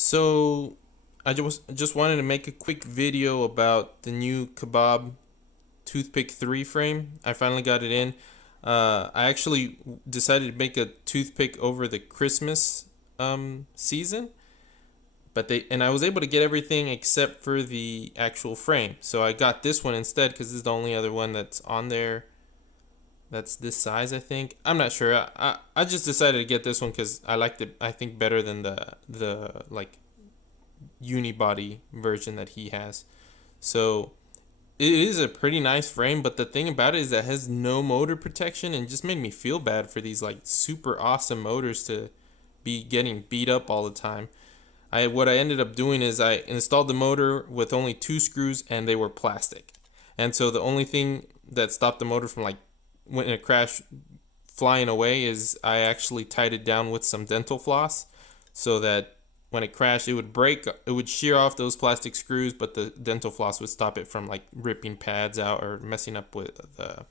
So I just wanted to make a quick video about the new Kebab Toothpick 3 frame. I finally got it in. I actually decided to make a toothpick over the Christmas season, but I was able to get everything except for the actual frame. So I got this one instead because this is the only other one that's on there. That's this size, I think. I'm not sure. I just decided to get this one because I liked it. I think better than the like unibody version that he has. So it is a pretty nice frame, but the thing about it is that it has no motor protection and just made me feel bad for these like super awesome motors to be getting beat up all the time. What I ended up doing is I installed the motor with only two screws and they were plastic. And so the only thing that stopped the motor from like when it crashed flying away is I actually tied it down with some dental floss so that when it crashed, it would break, it would shear off those plastic screws, but the dental floss would stop it from like ripping pads out or messing up with the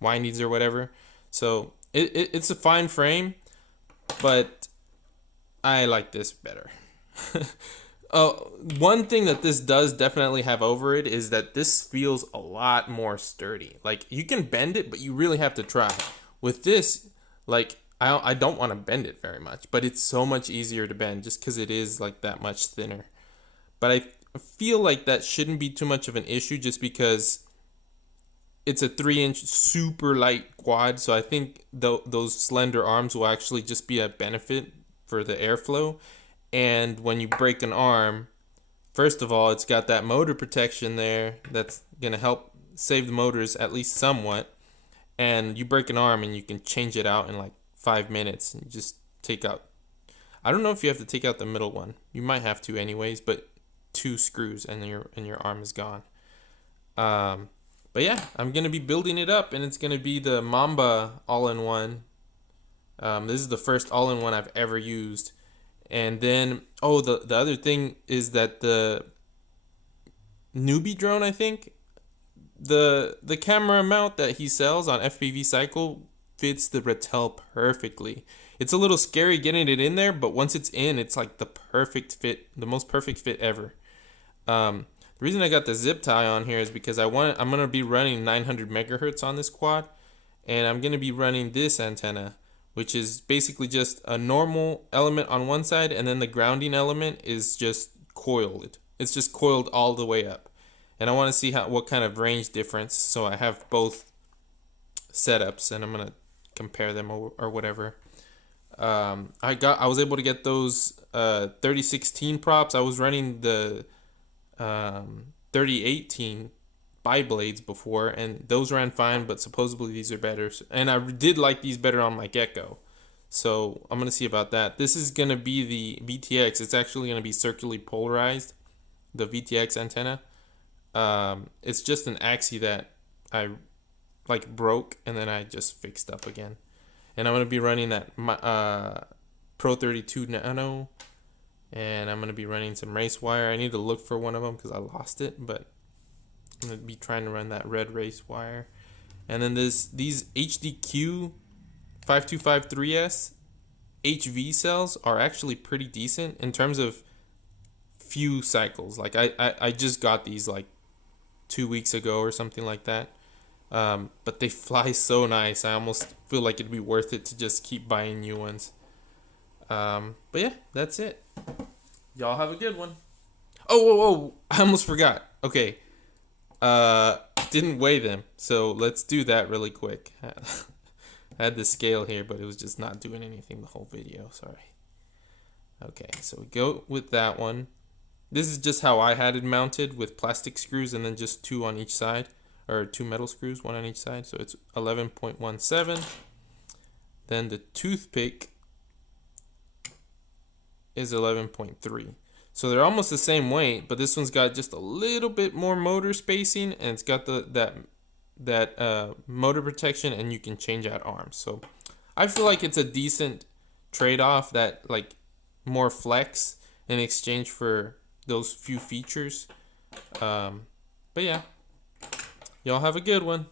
windings or whatever. So it's a fine frame, but I like this better. One thing that this does definitely have over it is that this feels a lot more sturdy. Like you can bend it, but you really have to try. With this, like I don't want to bend it very much, but it's so much easier to bend just because it is like that much thinner. But I feel like that shouldn't be too much of an issue just because it's a 3-inch super light quad. So I think those slender arms will actually just be a benefit for the airflow. And when you break an arm, first of all, it's got that motor protection there that's going to help save the motors at least somewhat. And you break an arm and you can change it out in like 5 minutes and just take out, I don't know if you have to take out the middle one. You might have to anyways, but 2 screws and your arm is gone. But yeah, I'm going to be building it up and it's going to be the Mamba all-in-one. This is the first all-in-one I've ever used. And then, the other thing is that the newbie drone, I think, the camera mount that he sells on FPV Cycle fits the Ratel perfectly. It's a little scary getting it in there, but once it's in, it's like the perfect fit, the most perfect fit ever. The reason I got the zip tie on here is because I'm gonna be running 900 megahertz on this quad, and I'm gonna be running this antenna, which is basically just a normal element on one side, and then the grounding element is just coiled. It's just coiled all the way up. And I want to see what kind of range difference, so I have both setups, and I'm going to compare them or whatever. I was able to get those 3016 props. I was running the 3018 bi-blades before, and those ran fine, but supposedly these are better, and I did like these better on my Gecko, so I'm gonna see about that. This is gonna be the VTX. It's actually gonna be circularly polarized, the VTX antenna. It's just an axis that I like broke and then I just fixed up again, and I'm gonna be running that Pro 32 Nano, and I'm gonna be running some race wire. I need to look for one of them because I lost it, but I'm going to be trying to run that red race wire. And then these HDQ 5253S HV cells are actually pretty decent in terms of few cycles. Like I just got these like 2 weeks ago or something like that. But they fly so nice. I almost feel like it'd be worth it to just keep buying new ones. But yeah, that's it. Y'all have a good one. Oh, I almost forgot. Okay. Didn't weigh them, so let's do that really quick. I had the scale here, but it was just not doing anything the whole video. Sorry. Okay, so we go with that one. This is just how I had it mounted with plastic screws and then just 2 on each side, or 2 metal screws, 1 on each side. So it's 11.17. Then the toothpick is 11.3. So they're almost the same weight, but this one's got just a little bit more motor spacing, and it's got that motor protection, and you can change out arms. So I feel like it's a decent trade-off, that like more flex in exchange for those few features. But yeah, y'all have a good one.